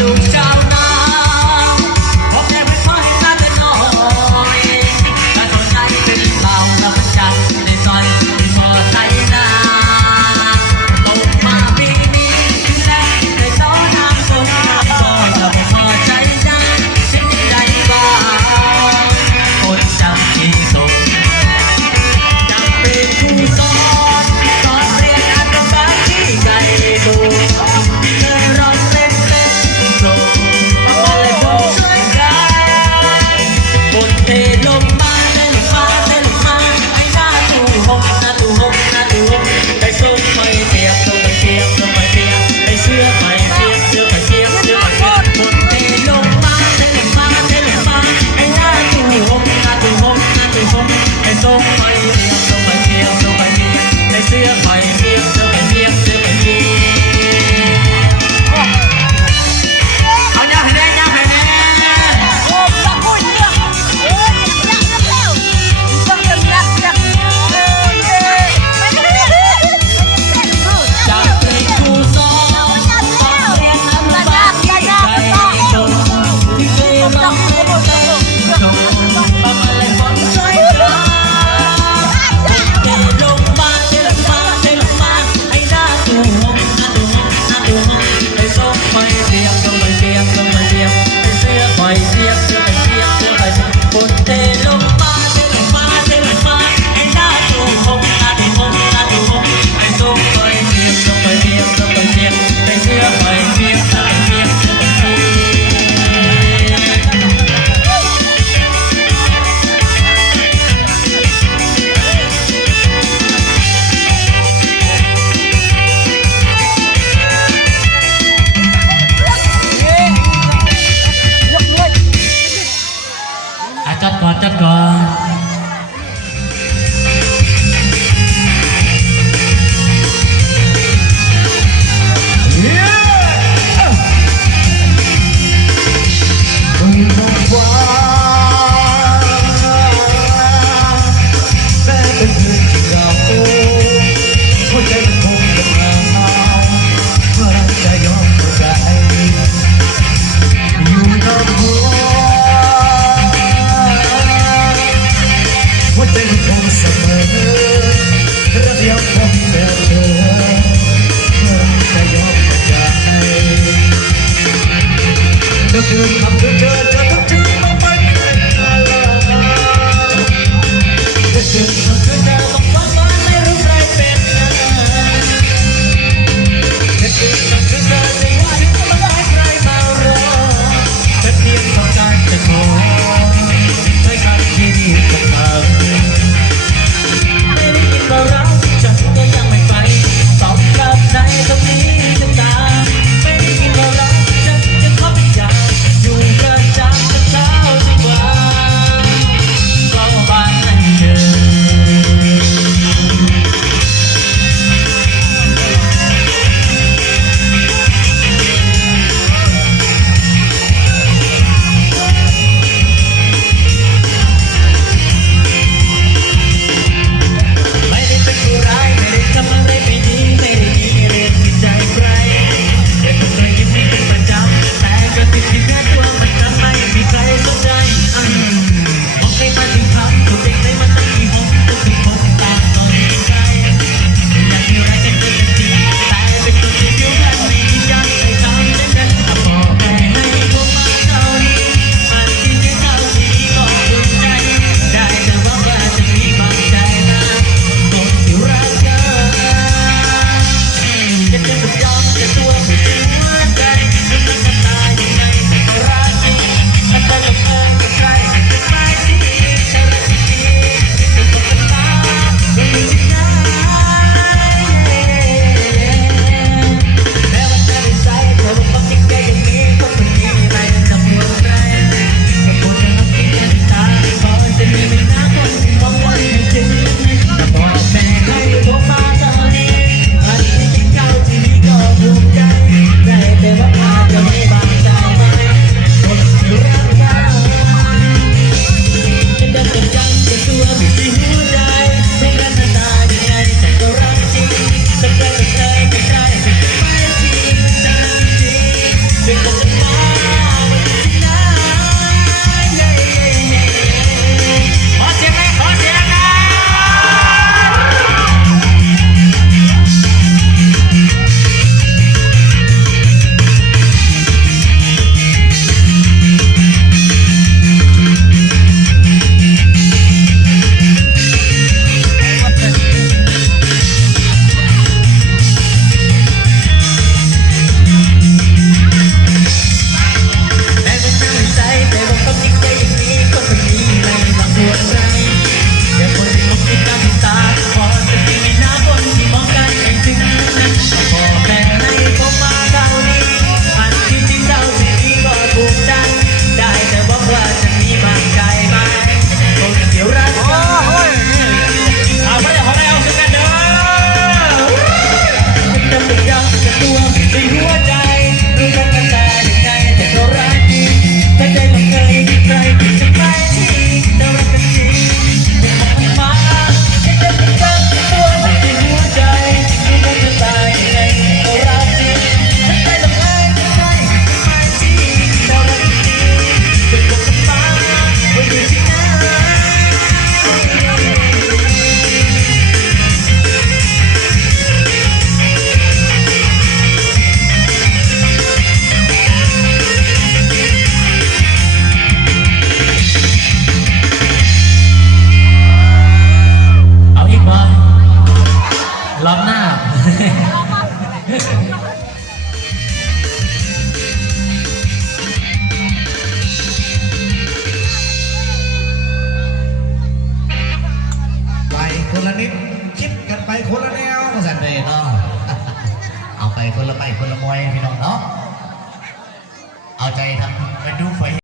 ลูกชาวนาพบแต่ไม่ค่อยรักกันน้อยถ้าสนใจเป็นเบาแล้วมันจับในซอยที่พอใจนาตกมาปีนี้คือแรกในโต๊ะน้ำส้มน้ำซอยเราไม่พอใจนะฉันยังใจบ้าคนจำที่ส่งจะเป็นผู้สอนสอนเรียนอัตภาพที่ใจดูเคยร้องเล่นเล่นโปรอะไรโปรช่วยกันบนเทลมมาเทลมมาเทลมมาไอ้หน้าตูหงหน้าตูหงหน้าตูหงไอ้ส้มไม่เปียกส้มไม่เปียกส้มไม่เปียกไอ้เสื้อไม่เปียกเสื้อไม่เปียกเสื้อไม่เปียกบนเทลมมาเทลมมาเทลมมาไอ้หน้าตูหงหน้าตูหงหน้าตูหงไอ้ส้มไม่เปียกส้มไม่เปียกส้มไม่เปียกไอ้เสื้อไม่เปียกเสื้อไม่เปียกเสื้อไม่เปียกเอาย่าให้แน่ย่าให้แน่จากเพลงครูสอนสอนเรียนอนุบาลที่ใจตรงที่เคยร้องเล่นเล่นโชว์บางอะไรฝนช่วยกันเทลงมาเทลงมาเทลงมาไอ้หน้าตูหงหน้าตูหงหน้าตูหงไอ้ส้มไม่เปียกส้มไม่เปียกส้มไม่เปียกไอ้เสื้อไม่เปียกเสื้อไม่เปียกเสื้อไม่เปียกบนเทลงมาเทลงมาเทลงมาไอ้หน้าตูหงหน้าตูหงหน้าตูหงไอ้ส้มไม่เปียกส้มไม่เปียกส้มไม่เปียกไอ้เสื้อไม่เปียกเสื้อไม่เปียกเสื้อไม่เปียกจัดก่อนจัดก่อนอยู่ประจำ ใจทำไปดูไฟ